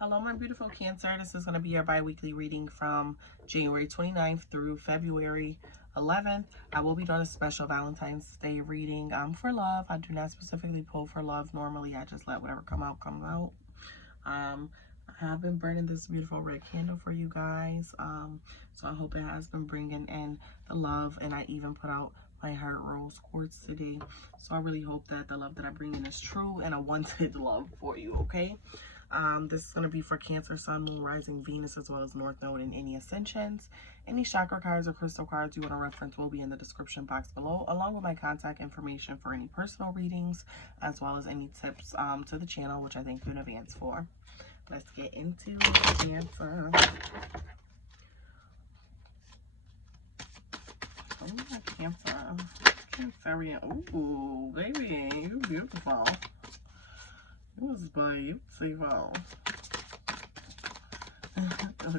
Hello, my beautiful Cancer. This is going to be your bi-weekly reading from January 29th through February 11th. I will be doing a special Valentine's Day reading for love. I do not specifically pull for love. Normally, I just let whatever come out, comes out. I have been burning this beautiful red candle for you guys. So I hope it has been bringing in the love, and I even put out my heart rose quartz today. So I really hope that the love that I bring in is true and a wanted love for you, okay? This is going to be for Cancer, Sun, Moon, Rising, Venus, as well as North Node and any ascensions. Any chakra cards or crystal cards you want to reference will be in the description box below, along with my contact information for any personal readings, as well as any tips to the channel, which I thank you in advance for. Let's get into Cancer. Oh, my Cancer. Cancerian. Ooh, baby, you're beautiful. It was beautiful.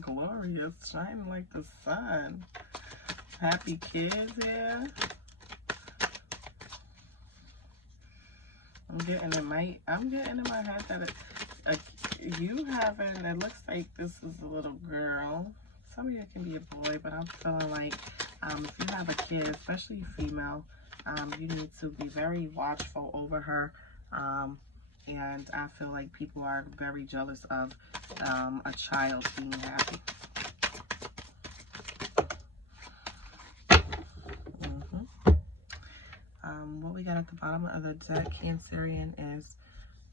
Glorious, shining like the sun. Happy kids here. I'm getting in my head that you having, it looks like this is a little girl. Some of you can be a boy, but I'm feeling like if you have a kid, especially female, you need to be very watchful over her. And I feel like people are very jealous of a child being happy. What we got at the bottom of the deck, Cancerian, is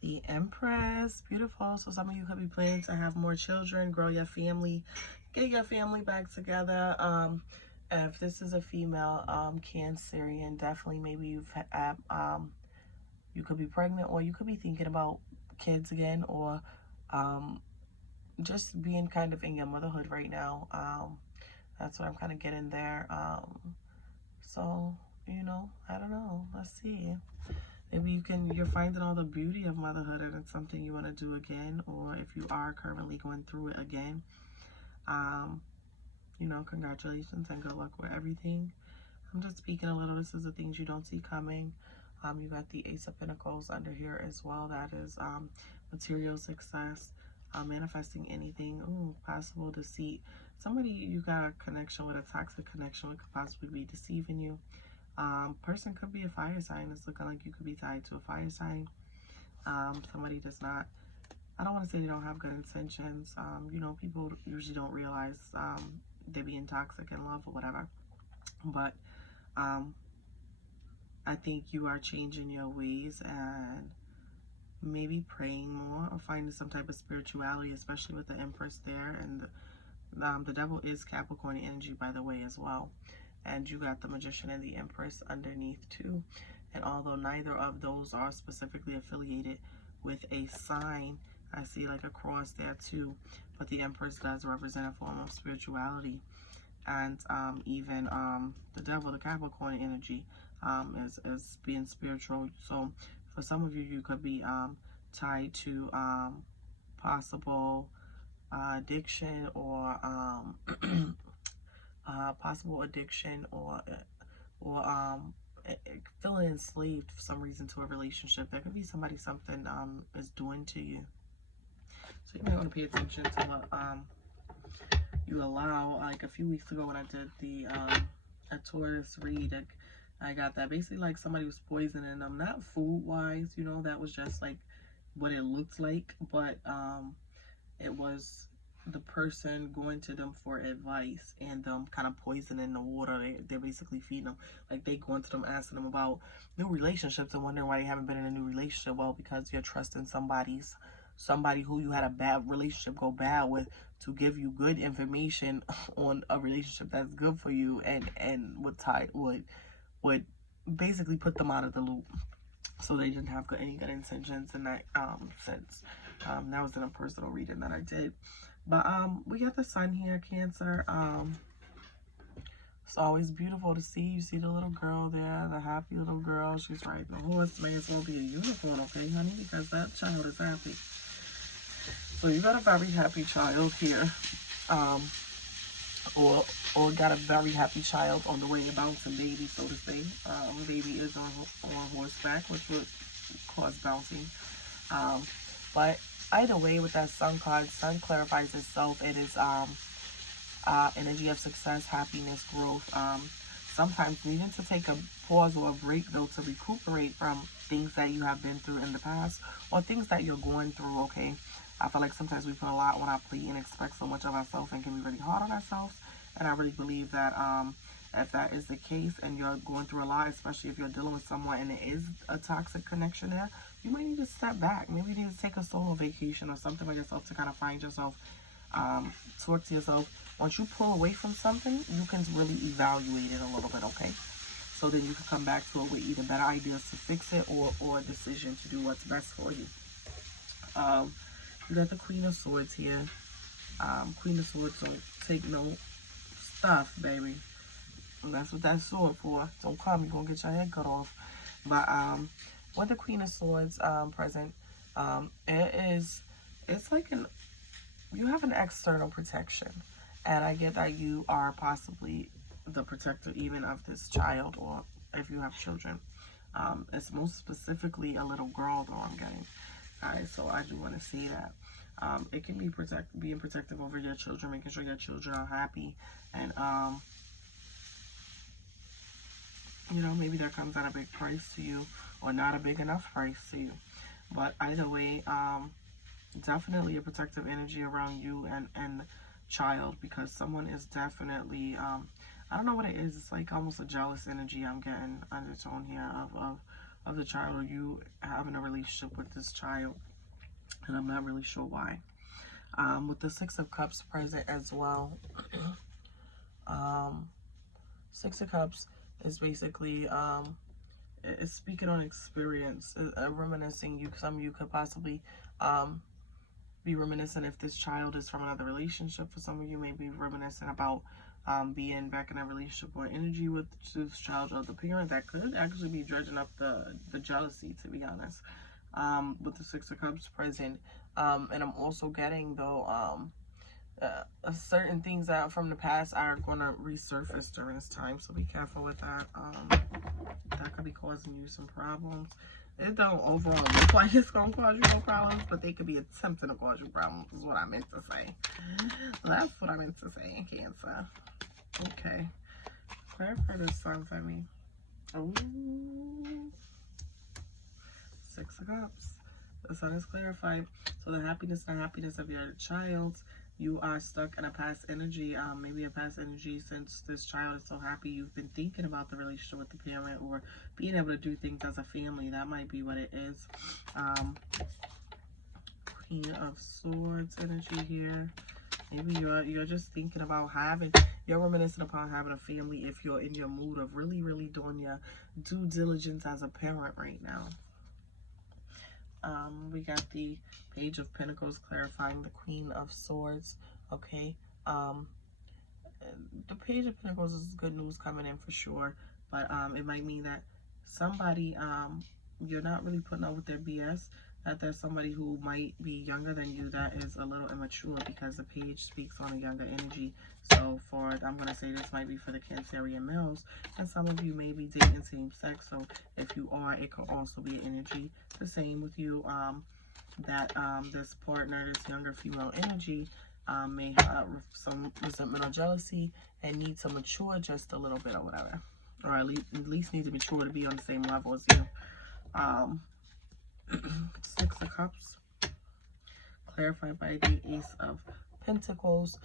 the Empress. Beautiful. So some of you could be planning to have more children, grow your family, get your family back together. If this is a female Cancerian, definitely maybe you've had you could be pregnant, or you could be thinking about kids again, or just being kind of in your motherhood right now. That's what I'm kind of getting there. So, you know, I don't know. Let's see. Maybe you're finding all the beauty of motherhood, and it's something you want to do again, or if you are currently going through it again, you know, congratulations and good luck with everything. I'm just speaking a little. This is the things you don't see coming. You got the Ace of Pentacles under here as well. That is material success, manifesting anything. Ooh, possible deceit. Somebody you got a connection with, a toxic connection, what could possibly be deceiving you. Person could be a fire sign. It's looking like you could be tied to a fire sign. Somebody does not, I don't want to say they don't have good intentions. You know, people usually don't realize they're being toxic in love or whatever. But I think you are changing your ways and maybe praying more, or finding some type of spirituality, especially with the Empress there. And the Devil is Capricorn energy, by the way, as well. And you got the Magician and the Empress underneath too. And although neither of those are specifically affiliated with a sign, I see like a cross there too. But the Empress does represent a form of spirituality. And even the Devil, the Capricorn energy, is being spiritual. So for some of you, you could be tied to possible addiction, or possible addiction, or feeling enslaved for some reason to a relationship. There could be somebody something is doing to you. So you might want to pay attention to what you allow. Like a few weeks ago when I did the a Taurus read, I got that basically like somebody was poisoning them, not food wise, you know, that was just like what it looked like, but it was the person going to them for advice and them kind of poisoning the water they're basically feeding them. Like they going to them asking them about new relationships and wondering why they haven't been in a new relationship. Well, because you're trusting somebody who you had a bad relationship go bad with to give you good information on a relationship that's good for you, and would basically put them out of the loop. So they didn't have any good intentions in that sense. That was in a personal reading that I did. But we got the Sun here, Cancer. It's always beautiful to see. You see the little girl there, the happy little girl. She's riding a horse. May as well be a unicorn, okay, honey? Because that child is happy. So you got a very happy child here. Or got a very happy child on the way, a bouncing baby, so to say. Baby is on horseback, which would cause bouncing. But either way, with that sun card, sun clarifies itself. It is energy of success, happiness, growth. Sometimes needing to take a pause or a break, though, to recuperate from things that you have been through in the past or things that you're going through, okay? I feel like sometimes we put a lot on our plate and expect so much of ourselves and can be really hard on ourselves. And I really believe that if that is the case and you're going through a lot, especially if you're dealing with someone and it is a toxic connection there, you might need to step back. Maybe you need to take a solo vacation or something for yourself to kind of find yourself, talk to yourself. Once you pull away from something, you can really evaluate it a little bit, okay? So then you can come back to it with either better ideas to fix it or a decision to do what's best for you. You got the Queen of Swords here. Queen of Swords don't take no stuff, baby. And that's what that's sword for. Don't come, you're gonna get your head cut off. But with the Queen of Swords present, it's like you have an external protection. And I get that you are possibly the protector even of this child, or if you have children. It's most specifically a little girl, though, I'm getting. Alright, so I do want to say that. It can be being protective over your children, making sure your children are happy. And, you know, maybe that comes at a big price to you or not a big enough price to you. But either way, definitely a protective energy around you and child, because someone is definitely, I don't know what it is. It's like almost a jealous energy I'm getting undertone here of the child, or you having a relationship with this child. And I'm not really sure why. With the Six of Cups present as well. Six of Cups is basically it's speaking on experience, reminiscing. Some of you could possibly be reminiscent if this child is from another relationship. For some of you, may be reminiscent about being back in a relationship or energy with this child or the parent. That could actually be dredging up the jealousy, to be honest. With the Six of Cups present, and I'm also getting, though, certain things out from the past are going to resurface during this time, so be careful with that. That could be causing you some problems. It don't overall look like it's going to cause you no problems, but they could be attempting to cause you problems, is what I meant to say. That's what I meant to say, Cancer. Okay. Clarify the sun for me. Ooh. Six of Cups. The sun is clarified. So the happiness and happiness of your child, you are stuck in a past energy, maybe a past energy since this child is so happy. You've been thinking about the relationship with the parent or being able to do things as a family. That might be what it is. Queen of Swords energy here. Maybe you're just thinking about you're reminiscing upon having a family if you're in your mood of really, really doing your due diligence as a parent right now. We got the Page of Pentacles clarifying the Queen of Swords. Okay. The Page of Pentacles is good news coming in for sure, but it might mean that somebody, you're not really putting up with their BS, that there's somebody who might be younger than you that is a little immature, because the page speaks on a younger energy. So I'm going to say this might be for the Cancerian males, and some of you may be dating same sex. So if you are, it could also be an energy the same with you, that this partner, this younger female energy, may have some resentment or jealousy and need to mature just a little bit or whatever, or at least need to mature to be on the same level as you. Six of Cups clarified by the Ace of Pentacles.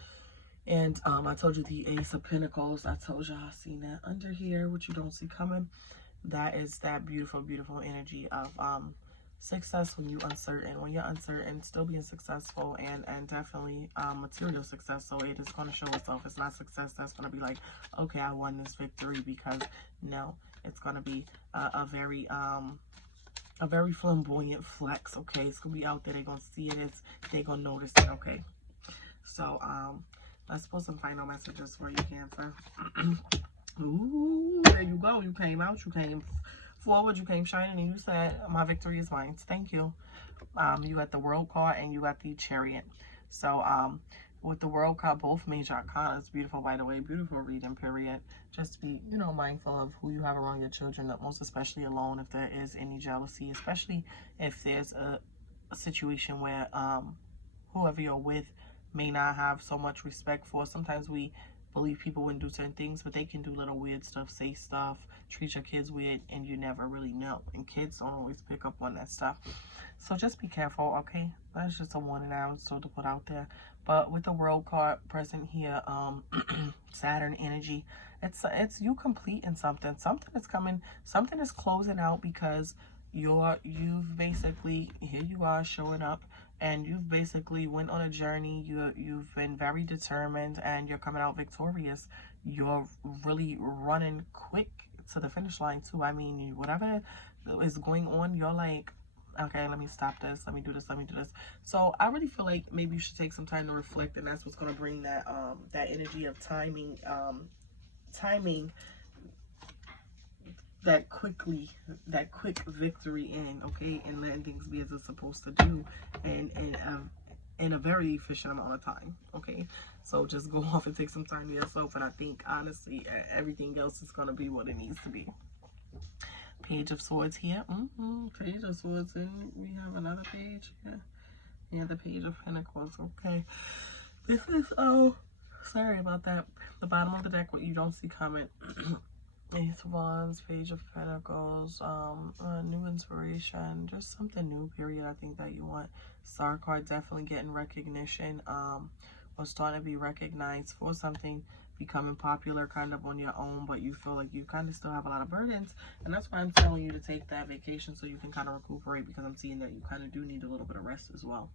And I told you the Ace of Pentacles, I told y'all I seen that under here, which you don't see coming. That is that beautiful, beautiful energy of success when you're uncertain. When you're uncertain, still being successful, and definitely material success. So it is going to show itself. It's not success that's going to be like, okay, I won this victory, because no, it's going to be a very flamboyant flex. Okay, it's going to be out there. They're going to see it. They're going to notice it. Okay, so let's put some final messages for you, Cancer. Ooh, there you go. You came out. You came forward. You came shining, and you said, my victory is mine. Thank you. You got the World card and you got the Chariot. So with the World card, both major arcana. It's beautiful, by the way. Beautiful reading, period. Just be, mindful of who you have around your children, most especially alone, if there is any jealousy, especially if there's a situation where whoever you're with may not have so much respect for. Sometimes we believe people wouldn't do certain things, but they can do little weird stuff, say stuff, treat your kids weird, and you never really know. And kids don't always pick up on that stuff. So just be careful, okay? That's just a warning I was told to put out there. But with the world card present here, Saturn energy, it's you completing something. Something is coming, something is closing out because you've basically, here you are showing up, and you've basically went on a journey. You've been very determined, and you're coming out victorious. You're really running quick to the finish line too. I mean, whatever is going on, you're like, okay, let me stop this, let me do this, let me do this. So I really feel like maybe you should take some time to reflect, and that's what's going to bring that that energy of timing, that quick victory in, okay, and letting things be as it's supposed to do, and in a very efficient amount of time, okay? So just go off and take some time to yourself, and I think honestly everything else is going to be what it needs to be. Page of Swords here. Page of Swords, and we have another page here. Yeah, the Page of Pentacles. Okay, this is sorry about that. The bottom of the deck, what you don't see coming. Ace of Wands, Page of Pentacles, new inspiration, just something new, period. I think that you want. Star card, definitely getting recognition, or starting to be recognized for something, becoming popular kind of on your own, but you feel like you kind of still have a lot of burdens, and that's why I'm telling you to take that vacation so you can kind of recuperate, because I'm seeing that you kind of do need a little bit of rest as well.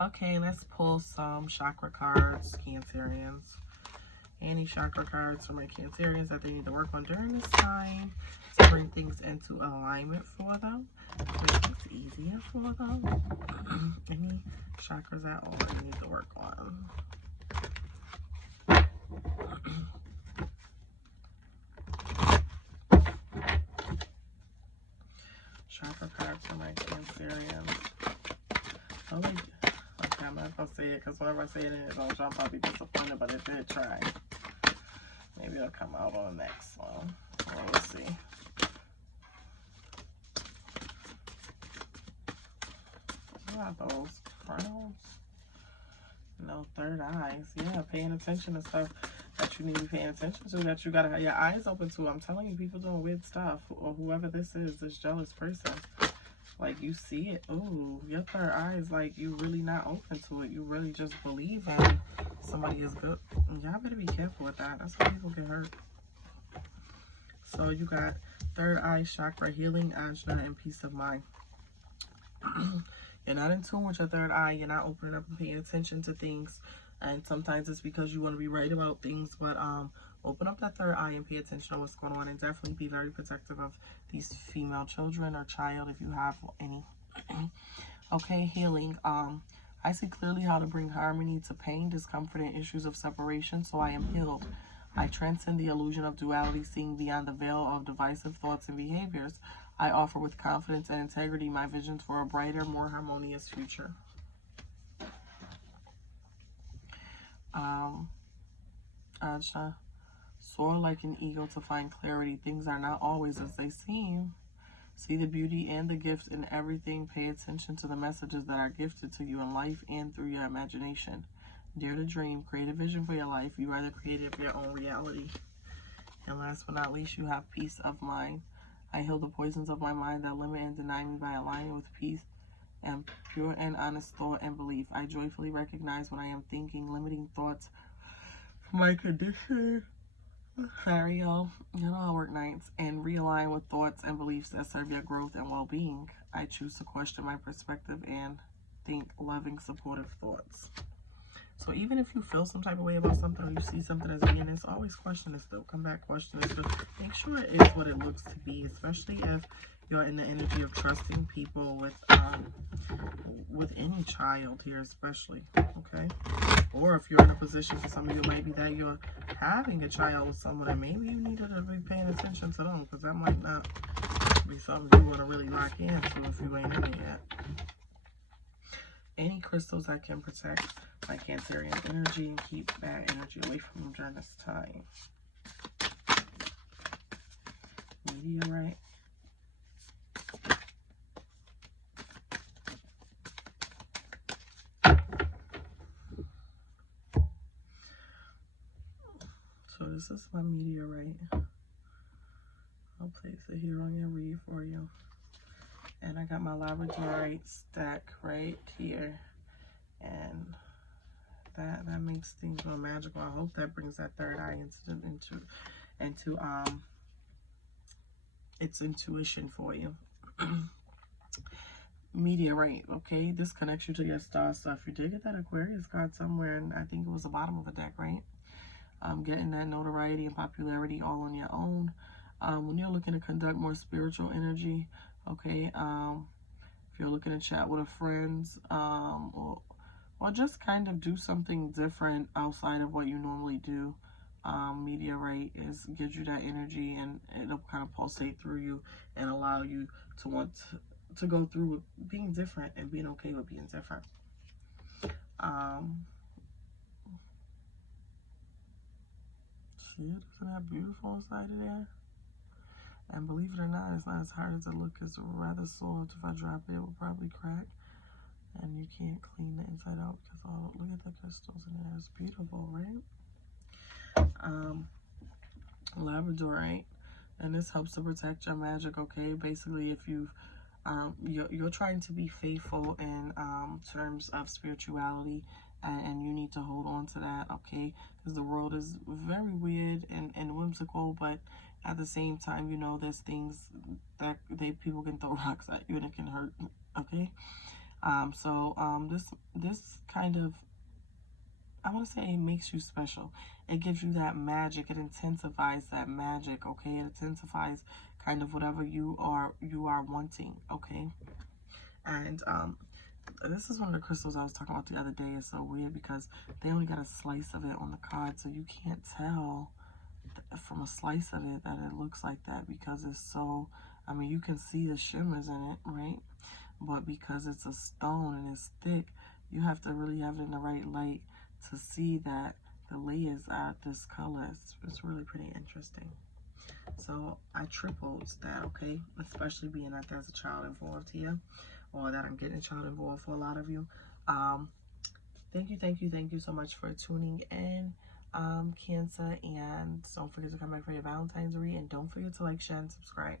Okay, let's pull some chakra cards, Cancerians. Any chakra cards for my Cancerians that they need to work on during this time to bring things into alignment for them, make things easier for them. Any chakras at all they need to work on. Chakra cards for my Cancerians. Oh, okay, I'm not gonna say it because whenever I say it, I'll probably be disappointed, but it did try. Maybe it'll come out on the next one. Well, we'll see. What are those crowns? No, third eyes. Yeah, paying attention to stuff that you need to be paying attention to, that you gotta have your eyes open to. I'm telling you, people doing weird stuff, or whoever this is, this jealous person. Like, you see it. Ooh, your third eye is like you really not open to it. You really just believe in somebody is good. Y'all better be careful with that. That's how people get hurt. So you got third eye chakra, healing, ajna, and peace of mind. You're not in tune with your third eye. You're not opening up and paying attention to things. And sometimes it's because you want to be right about things. But open up that third eye and pay attention to what's going on. And definitely be very protective of these female children or child if you have any. Okay, healing. I see clearly how to bring harmony to pain, discomfort, and issues of separation, so I am healed. I transcend the illusion of duality, seeing beyond the veil of divisive thoughts and behaviors. I offer with confidence and integrity my visions for a brighter, more harmonious future. Ajna. Soar like an eagle to find clarity. Things are not always as they seem. See the beauty and the gift in everything. Pay attention to the messages that are gifted to you in life and through your imagination. Dare to dream. Create a vision for your life. You are the creator of your own reality. And last but not least, you have peace of mind. I heal the poisons of my mind that limit and deny me by aligning with peace and pure and honest thought and belief. I joyfully recognize when I am thinking limiting thoughts for my condition. Sorry, y'all. You know I work nights. And realign with thoughts and beliefs that serve your growth and well-being. I choose to question my perspective and think loving, supportive thoughts. So even if you feel some type of way about something, or you see something as being this, always question it still. Come back, question it still. Make sure it is what it looks to be, especially if you're in the energy of trusting people with any child here, especially, okay? Or if you're in a position, for some of you, maybe that you're having a child with someone, and maybe you need to be paying attention to them, because that might not be something you want to really lock into if you ain't in it yet. Any crystals that can protect my Cancerian energy and keep bad energy away from them during this time. Meteorite. this is my meteorite. I'll place it here on your read for you. And I got my labradorite stack right here. And that makes things more magical. I hope that brings that third eye into its intuition for you. Meteorite, okay? This connects you to your star stuff. You did get that Aquarius card somewhere, and I think it was the bottom of the deck, right? Getting that notoriety and popularity all on your own. When you're looking to conduct more spiritual energy, okay? If you're looking to chat with a friend, or just kind of do something different outside of what you normally do. Meteorite gives you that energy, and it'll kind of pulsate through you and allow you to want to go through with being different and being okay with being different. See, isn't that beautiful inside of there? And believe it or not, it's not as hard as it looks. It's rather soft. If I drop it, it will probably crack. And you can't clean the inside out because look at the crystals in there. It's beautiful, right? Labradorite, and this helps to protect your magic. Okay, basically, if you're trying to be faithful in terms of spirituality, and you need to hold on to that, okay? Because the world is very weird and whimsical, but at the same time, you know, there's things that people can throw rocks at you and it can hurt, okay? This kind of, I want to say, it makes you special. It gives you that magic. It intensifies that magic, okay? It intensifies kind of whatever you are wanting, okay? And this is one of the crystals I was talking about the other day. It's so weird because they only got a slice of it on the card, so you can't tell from a slice of it that it looks like that because it's so, I mean, you can see the shimmers in it, right? But because it's a stone and it's thick, you have to really have it in the right light to see that the layers are this color. It's really pretty interesting. So I tripled that, okay? Especially being that there's a child involved here, or that I'm getting a child involved for a lot of you. Thank you so much for tuning in, Cancer, and don't forget to come back for your Valentine's read, and don't forget to like, share, and subscribe.